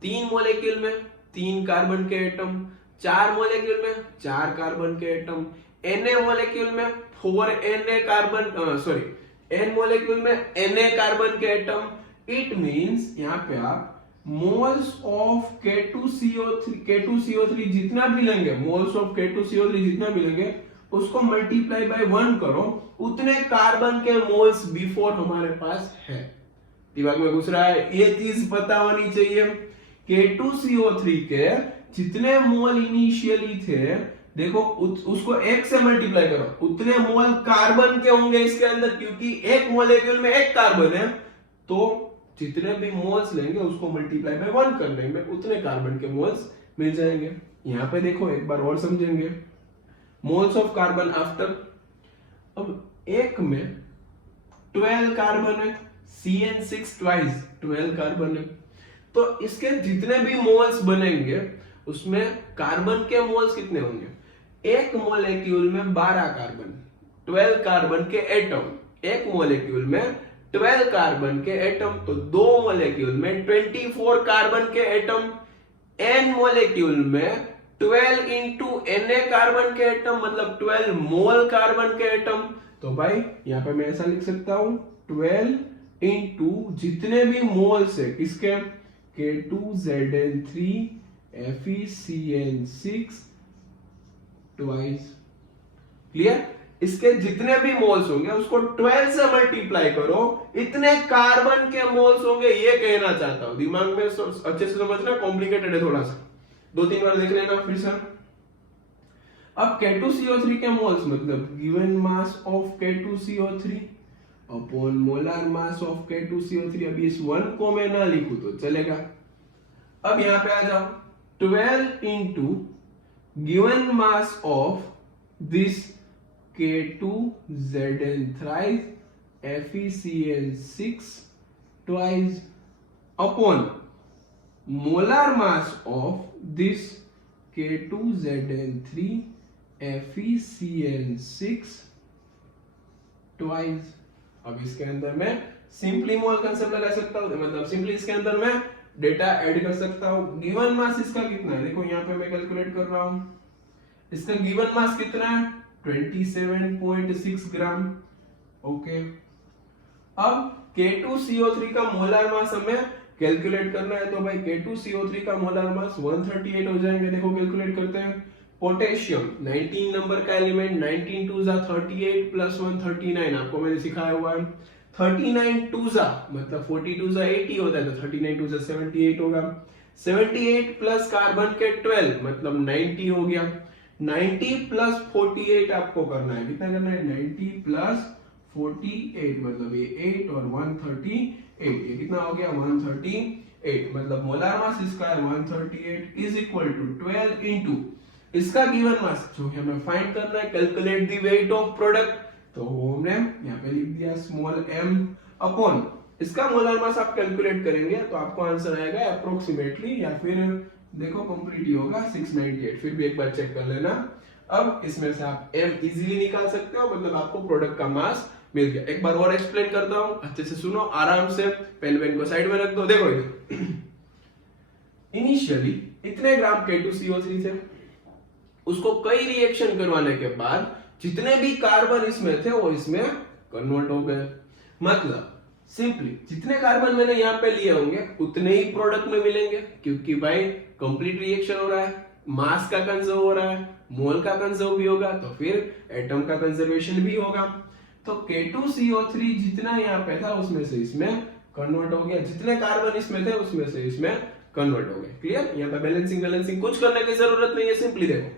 तीन मोलेक्यूल में तीन कार्बन के एटम, चार मोलेक्यूल में चार कार्बन के एटम, Na मोलेक्यूल में 4Na कार्बन n मोलेक्यूल में Na कार्बन के एटम। इट मींस यहाँ पे आप मोल्स ऑफ K2CO3 जितना भी लेंगे, मोल्स ऑफ K2CO3 जितना भी लेंगे उसको मल्टीप्लाई बाय 1 करो, उतने कार्बन के मोल्स बिफोर हमारे पास है। दिमाग में घुस रहा है, ये चीज पता होनी चाहिए। K2CO3 के जितने मोल इनिशियली थे देखो उसको एक से मल्टीप्लाई करो, उतने मोल कार्बन के होंगे इसके अंदर, क्योंकि एक मोलेक्यूल में एक कार्बन है तो जितने भी मोल्स लेंगे उसको मल्टीप्लाई बाय 1 कर देंगे, उतने कार्बन के मोल्स मिल जाएंगे। यहां पे देखो एक बार और समझेंगे, मोल्स ऑफ कार्बन आफ्टर, अब एक में 12 कार्बन है, CN6 ट्वाइस 12 कार्बन है, तो इसके जितने भी मोल्स बनेंगे उसमें कार्बन के मोल्स कितने होंगे, एक मोलेक्यूल में 12 कार्बन, 12 कार्बन के एटम, एक मोलेक्यूल में 12 कार्बन के एटम, तो दो मोलेक्यूल में 24 कार्बन के एटम, n मोलेक्यूल में 12 इंटू Na कार्बन के एटम मतलब 12 मोल कार्बन के एटम। तो भाई यहां पे मैं ऐसा लिख सकता हूं 12 इंटू जितने भी मोल्स है किसके, K2Zn3 FeCN6 ट्वाइस। क्लियर, इसके जितने भी मोल्स होंगे उसको 12 से मल्टीप्लाई करो, इतने कार्बन के मोल्स होंगे, ये कहना चाहता हूं। दिमाग में अच्छे से समझना, कॉम्प्लिकेटेड है थोड़ा सा, 2-3 बार देख लेना फिर से। अब K2CO3 के मोल्स मतलब given mass of K2CO3 upon molar mass of K2CO3। अभी इस 1 को मैं ना लिखूं तो चलेगा। अब यहां पे आ जाओ, 12 into given mass of this K2Zn thrice FeCN6 twice upon molar mass of this K2Zn3 FeCN6 twice। अब इसके अंदर मैं सिंपली मोल कंसेप्ट लगा सकता हूं, मतलब सिंपली इसके अंदर मैं डेटा ऐड कर सकता हूं। गिवन मास इसका कितना है, देखो यहां पे मैं कैलकुलेट कर रहा हूं, इसका गिवन मास कितना है 27.6 ग्राम। ओके, अब K2CO3 का मोलर मास हमें कैलकुलेट करना है, तो भाई K2CO3 का मोलर मास 138 हो जाएंगे। देखो कैलकुलेट करते हैं। पोटेशियम 19 नंबर का एलिमेंट, 19 2 जा 38 प्लस 1 39, आपको मैंने सिखाया हुआ है। 39 2 जा मतलब 42 जा 80 होता है, तो 39 2 जा 78 होगा। 78 प्लस कार्बन के 12 मतलब 90 हो गया। 90 प्लस 48 आपको करना है, कितना करना है 90 प्लस 48 मतलब ये 8 और 138, ये कितना हो गया 138, मतलब मोलर मास इसका है 138 इज इक्वल टू 12 इंटू इसका गिवन मास जो हमें फाइंड करना है, calculate the weight of product, तो वो हमने यहाँ पे लिख दिया स्मॉल m अपॉन इसका मोलर मास आप कैलकुलेट करेंगे तो आपको आंसर आएगा अप्रोक्सीमेटली, या फिर देखो कंप्लीट ही होगा 698, फिर भी एक बार चेक कर लेना। अब इसमें से आप m इजीली निकाल सकते हो, मतलब आपको प्रोडक्ट का मास मिल गया। एक बार और एक्सप्लेन करता हूं, अच्छे से सुनो आराम से, पेन वेन को साइड में रख दो। देखो इनिशियली इतने ग्राम K2CO3 थे, उसको कई रिएक्शन करवाने के बाद जितने भी कार्बन इसमें थे वो इसमें कन्वर्ट हो गए। मतलब सिंपली जितने कार्बन मैंने यहाँ पे लिए होंगे उतने ही प्रोडक्ट में मिलेंगे, क्योंकि भाई कंप्लीट रिएक्शन हो रहा है, मास का कंजर्व हो रहा है, मोल का कंजर्व भी होगा, तो फिर एटम का कंजर्वेशन भी होगा। तो K2CO3 जितना यहाँ पे था उसमें से इसमें कन्वर्ट हो गया, जितने कार्बन इसमें थे उसमें से इसमें कन्वर्ट हो गए। क्लियर, यहाँ पे बैलेंसिंग कुछ करने की जरूरत नहीं है, सिंपली देखो।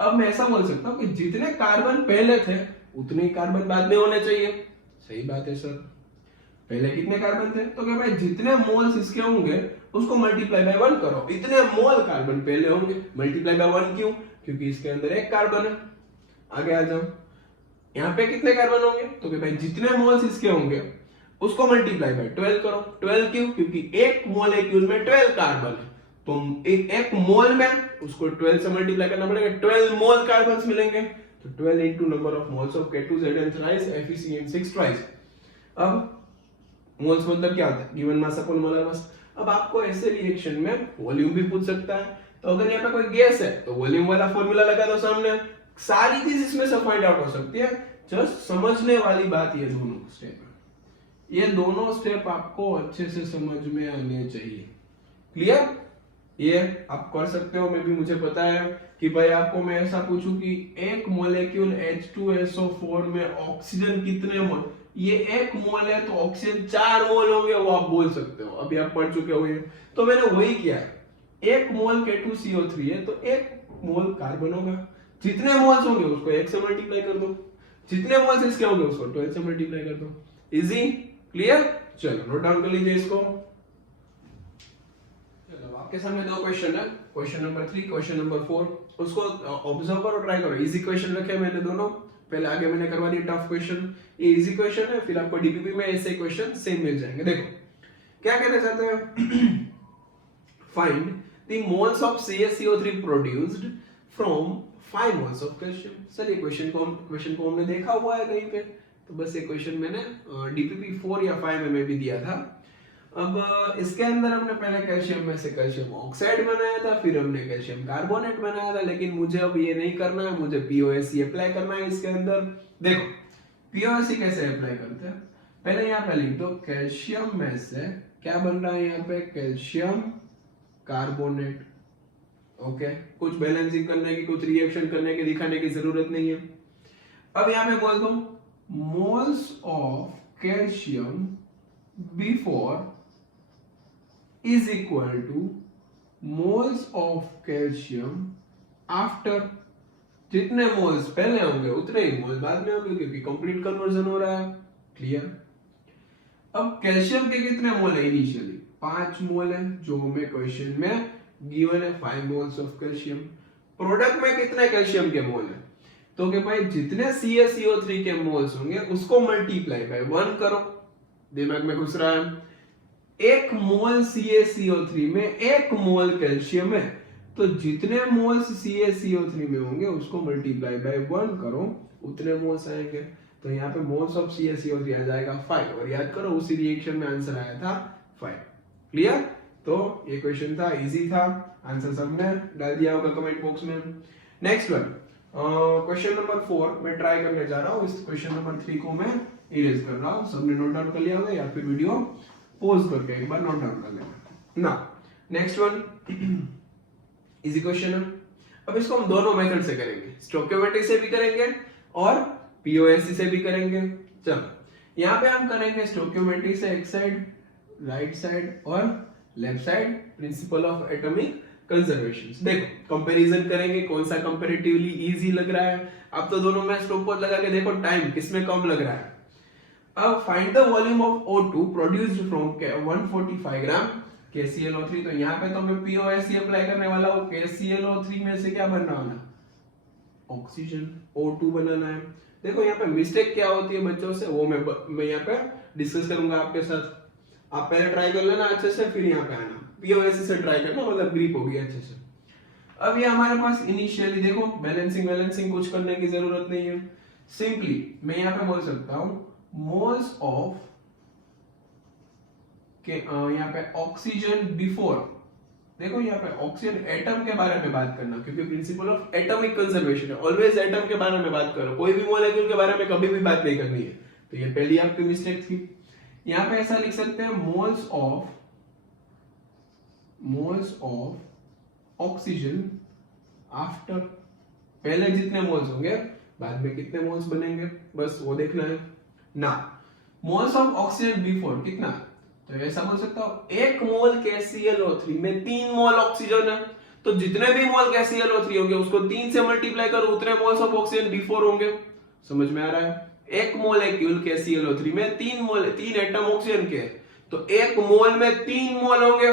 अब मैं ऐसा बोल सकता हूँ कि जितने कार्बन पहले थे उतने ही कार्बन बाद में होने चाहिए। सही बात है सर, पहले कितने कार्बन थे, तो क्या भाई जितने मोल्स इसके होंगे उसको मल्टीप्लाई बाय 1 करो, इतने मोल कार्बन पहले होंगे। मल्टीप्लाई बाय 1 क्यों, क्योंकि इसके अंदर एक कार्बन है। आगे आ जाओ, यहाँ पे कितने कार्बन होंगे, तो क्या भाई जितने मोल्स इसके होंगे उसको मल्टीप्लाई बाय 12 करो। 12 क्यों? क्योंकि एक मोलेक्यूल में 12 कार्बन है, तो एक मोल में उसको 12 से मल्टीप्लाई करना पड़ेगा, 12 मोल कार्बन्स मिलेंगे। तो 12 into number of moles of K2Zn thrice FeCN6 twice। अब मोल्स मतलब क्या होता है? Given mass upon molar mass. अब आपको ऐसे रिएक्शन में वॉल्यूम भी पूछ सकता है, तो अगर यहाँ पे कोई गैस है तो वॉल्यूम वाला फॉर्मूला लगा दो सामने, सारी चीज इसमें से फाइंड आउट हो सकती है। जस्ट समझने वाली बात ये दोनों स्टेप है, ये दोनों स्टेप आपको अच्छे से समझ में आने चाहिए। क्लियर? ये आप कर सकते हो। मैं भी, मुझे पता है कि भाई आपको मैं ऐसा पूछूं कि एक मोलेक्यूल H2SO4 में ऑक्सीजन कितने मोल, ये एक मोल है तो ऑक्सीजन 4 मोल होंगे, वो आप बोल सकते हो, अभी आप पढ़ चुके हो ये। तो मैंने वही किया है, एक मोल K2CO3 है तो एक मोल कार्बन होगा, जितने मोल्स होंगे उसको 1 से मल्टीप्लाई कर दो, जितने मोल्स इसके होंगे उसको 12 से मल्टीप्लाई कर दो। इजी? क्लियर? चलो नोट डाउन कर लीजिए इसको। चलो आपके सामने दो क्वेश्चन है, क्वेश्चन नंबर 3, क्वेश्चन नंबर 4, उसको ऑब्जर्व करो, ट्राई करो। इजी क्वेश्चन रखे मैंने दोनों, पहले आगे मैंने करवा दिया टफ क्वेश्चन, ये इजी क्वेश्चन है, फिर आपको डीपीपी में ऐसे क्वेश्चन सेम मिल जाएंगे। देखो क्या कहना चाहते हैं, find the moles of CaCO3 produced from 5 moles of calcium. चलिए क्वेश्चन को हमने देखा हुआ है कहीं पे, तो बस ये क्वेश्चन मैंने डीपीपी 4 या 5 में भी दिया था। अब इसके अंदर हमने पहले कैल्शियम में से कैल्शियम ऑक्साइड बनाया था, फिर हमने कैल्शियम कार्बोनेट बनाया था, लेकिन मुझे अब ये नहीं करना है, मुझे POSE अप्लाई करना है इसके अंदर। देखो POSE कैसे अप्लाई करते हैं, पहले यहाँ पे लिख दो कैल्शियम में से क्या बन रहा है, यहाँ पे कैल्शियम कार्बोनेट। ओके, कुछ बैलेंसिंग करने की, कुछ रिएक्शन करने की, दिखाने की जरूरत नहीं है। अब यहाँ पे बोल दो moles of calcium before is equal to moles of calcium after। जितने मोल्स पहले होंगे उतने ही मोल बाद में होंगे, क्योंकि कंप्लीट कन्वर्जन हो रहा है। क्लियर? अब कैल्शियम के कितने मोल है इनिशियली? 5 मोल है, जो हमें क्वेश्चन में गिवन है 5 मोल्स ऑफ कैल्शियम। प्रोडक्ट में कितने कैल्शियम के मोल है? तो कि भाई जितने CaCO3 के मोल्स होंगे उसको मल्टीप्लाई बाय 1 करो। दिमाग में घुस रहा है? एक मोल CaCO3 में एक मोल कैल्शियम है, तो जितने मोल्स CaCO3 में होंगे उसको मल्टीप्लाई बाय 1 करो, उतने मोल्स आएंगे। तो यहाँ पे मोल्स ऑफ CaCO3 आ जाएगा 5, और याद करो उसी रिएक्शन में आंसर आया था 5। क्लियर? तो ये क्वेश्चन था, इजी था, आंसर सबने डाल दिया होगा कमेंट बॉक्स में। नेक्स्ट वन, क्वेश्चन नंबर 4 मैं ट्राई करने जा रहा हूँ, इस क्वेश्चन नंबर 3 को मैं इरेज कर रहा हूँ। सबने नोट डाउन कर लिया होगा, या फिर वीडियो पॉज करके एक बार नोट डाउन कर लेना ना। नेक्स्ट वन इजी क्वेश्चन है। अब इसको हम दोनों मेथड से करेंगे, स्टोइकियोमेट्री से भी करेंगे और POSE से भी करेंगे। चलो यहाँ पे हम करेंगे स्टोइकियोमेट्री से, एक साइड, राइट साइड और left side, principle of atomic conservation. देखो कंपैरिजन करेंगे, कौन सा कंपैरेटिवली इजी लग रहा है। आप तो दोनों में स्टॉपवॉच लगा के देखो टाइम किसमें कम लग रहा है। अब find the volume of O2 produced from 145 gram KClO3। तो यहाँ पे तो मैं POSE अप्लाई करने वाला हूँ। KClO3 में से क्या बनना है? ऑक्सीजन, O2 बनाना है। देखो यहाँ पे मिस्टेक क्या होती है बच्चों से, वो मैं यहाँ पे डिस्कस करूंगा आपके साथ। आप पहले ट्राई कर लेना अच्छे से, फिर यहाँ पे आना। POSE से ट्राई करना, मतलब ग्रिप होगी अच्छे से। अब ये हमारे पास इनिशियली देखो बैलेंसिंग कुछ करने की जरूरत नहीं है। सिंपली मैं यहाँ पे बोल सकता हूँ मोल्स ऑफ के यहाँ पे ऑक्सीजन बिफोर। देखो यहाँ पे ऑक्सीजन एटम के बारे में बात करना, क्योंकि प्रिंसिपल ऑफ एटॉमिक कंजर्वेशन है, ऑलवेज एटम के बारे में बात करो, कोई भी मॉलिक्यूल के बारे में कभी भी बात नहीं करनी है। तो ये पहली आपकी मिस्टेक थी। यहाँ पे ऐसा लिख सकते हैं मोल्स ऑफ ऑक्सीजन आफ्टर। पहले जितने मोल्स होंगे बाद में कितने मोल्स बनेंगे, बस वो देखना है ना। मोल्स ऑफ ऑक्सीजन बिफोर कितना, तो ऐसा बोल सकता हूं 1 मोल KClO3 में 3 मोल ऑक्सीजन है, तो जितने भी मोल KClO3 होंगे उसको 3 से मल्टीप्लाई करो, उतने मोल्स ऑफ ऑक्सीजन बिफोर होंगे। समझ में आ रहा है? 1 मोलेक्यूल KClO3 में 3 एटम ऑक्सीजन के, तो 1 मोल में 3 मोल होंगे।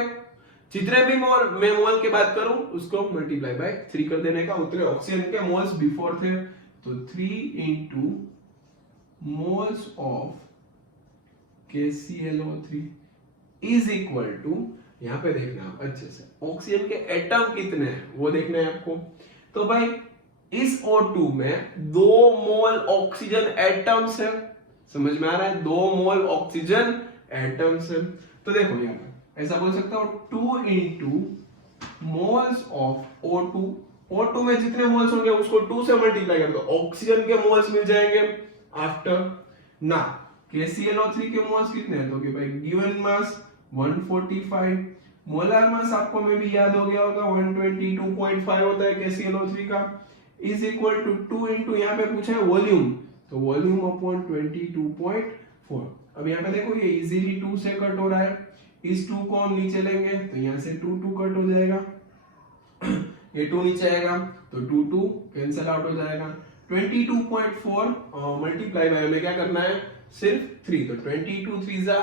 जितने भी मोल मैं मोल की बात करूं उसको मल्टीप्लाई बाय 3 कर देने का, उतने ऑक्सीजन के मोल्स बिफोर थे। तो 3 into moles of KClO3 is equal to, यहाँ पे देखना आप अच्छे से, ऑक्सीजन के एटम कितने हैं वो देखना है आपको। तो भाई इस O2 में 2 मोल ऑक्सीजन एटम्स है, समझ में आ रहा है, 2 मोल ऑक्सीजन एटम्स है। तो देखो यहाँ पे ऐसा बोल सकता हूँ 2 into moles of O2, O2 में जितने मोल्स होंगे उसको 2 से मल्टीप्लाई कर दो, ऑक्सीजन के मोल्स मिल जाएंगे आफ्टर ना। KClO3 के मोल्स कितने हैं, तो कि भाई गिवन मास 145, मोलर मास आपको में भी याद हो गया होगा 122.5 होता है KClO3 का, इज इक्वल टू 2 into यहाँ पे पूछा है वॉल्यूम, तो वॉल्यूम अपॉन 22.4। अब यहाँ पे देखो ये इजीली 2 से कट हो रहा है, इस 2 को हम नीचे लेंगे तो यहाँ से 2 2 कट हो जाएगा ये 2 नीचे आएगा तो 2 2 कैंसिल आउट हो जाएगा। 22.4 मल्टीप्लाई बाय में क्या करना है, सिर्फ 3, तो 22 3 जा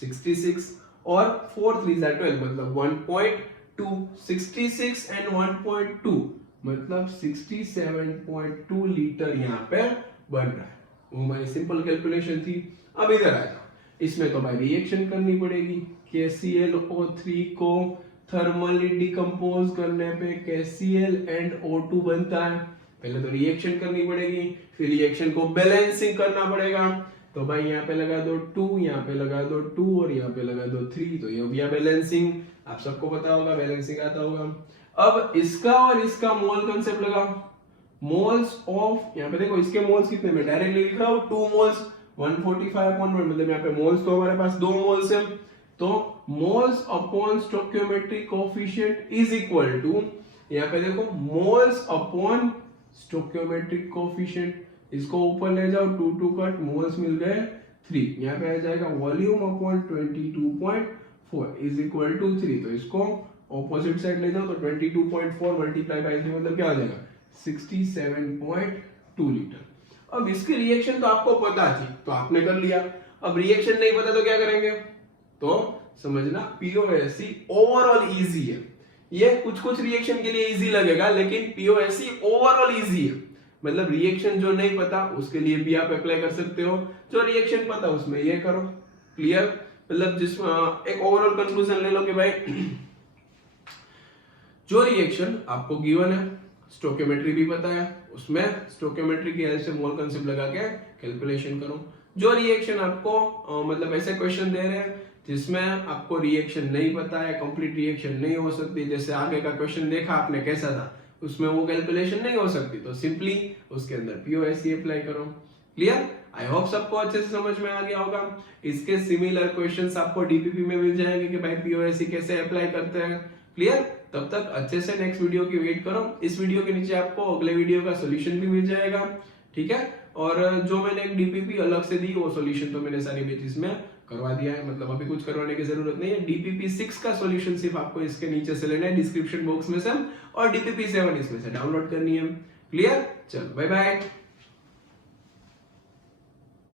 66 और 4 3 जा 12, मतलब 1.2, 66 एंड 1.2 मतलब 67.2 लीटर यहाँ पे बन रहा है। वो हमारी सिंपल कैलकुलेशन थी। अब इधर आ जाओ, इसमें तो भाई रिएक्शन करनी पड़ेगी। KClO3 को थर्मली डिकम्पोज करने पे KCl एंड O2 बनता है, पहले तो रिएक्शन करनी पड़ेगी, फिर रिएक्शन को बैलेंसिंग करना पड़ेगा। तो भाई यहाँ पे लगा दो 2, यहाँ पे लगा दो 2 और यहाँ पे लगा दो 3, तो ये हो गया बैलेंसिंग। आप सबको पता होगा बैलेंसिंग आता होगा। अब इसका और इसका मोल कंसेप्ट लगा, मोल्स ऑफ, यहाँ पे देखो इसके मोल्स कितने, मैं डायरेक्टली लिख रहा हूँ 2 मोल्स 145.1, मतलब यहाँ पे मोल्स तो हमारे पास 2 मोल्स है, तो moles upon stoichiometric coefficient is equal to, यहाँ पे देखो मोल्स अपॉन स्टोइकियोमेट्रिक कोएफिशिएंट, इसको ऊपर ले जाओ 2 2 कट, मोल्स मिल गए 3, यहाँ पे आ जाएगा volume upon 22.4 is equal to 3, तो इसको ऑपोजिट साइड ले जाओ तो 22.4 मल्टीप्लाई बाय 3 मतलब क्या आ जाएगा 67.2 लीटर। अब इसकी रिएक्शन तो आपको पता थी तो आपने कर लिया, अब रिएक्शन नहीं पता तो क्या करेंगे, तो समझना POSE ओवरऑल इजी है। ये कुछ कुछ रिएक्शन के लिए इजी लगेगा लेकिन POSE ओवरऑल इजी है, मतलब रिएक्शन जो नहीं पता उसके लिए भी आप अप्लाई कर सकते हो, जो रिएक्शन पता उसमें ये करो। क्लियर, मतलब जिस एक ओवरऑल कंक्लूजन ले लो कि भाई जो रिएक्शन आपको गिवन है, स्टोइकियोमेट्री भी पता है, उसमें स्टोइकियोमेट्री की हेल्प से मोल कंसेप्ट लगा के कैलकुलेशन करो। जो रिएक्शन आपको मतलब ऐसे क्वेश्चन दे रहे हैं जिसमें आपको रिएक्शन नहीं पता है, कंप्लीट रिएक्शन नहीं हो सकती, जैसे आगे का क्वेश्चन देखा आपने कैसा था, उसमें वो कैलकुलेशन नहीं हो सकती, तो सिंपली उसके अंदर POSE अप्लाई करो। क्लियर, आई होप सबको अच्छे से समझ में आ गया होगा। इसके सिमिलर क्वेश्चंस आपको DPP में मिल जाएंगे कि भाई POSE कैसे अप्लाई करते हैं। क्लियर, तब तक अच्छे से नेक्स्ट वीडियो की वेट करो। इस वीडियो के नीचे आपको अगले वीडियो का सॉल्यूशन भी मिल जाएगा, ठीक है। और जो मैंने एक DPP अलग से दी वो सॉल्यूशन तो मैंने सारी बेसिस में करवा दिया है, मतलब अभी कुछ करवाने की जरूरत नहीं है। DPP 6 का सॉल्यूशन सिर्फ आपको इसके नीचे से लेना है डिस्क्रिप्शन बॉक्स में से, और DPP 7 इसमें से डाउनलोड करनी है। क्लियर, चलो बाय बाय।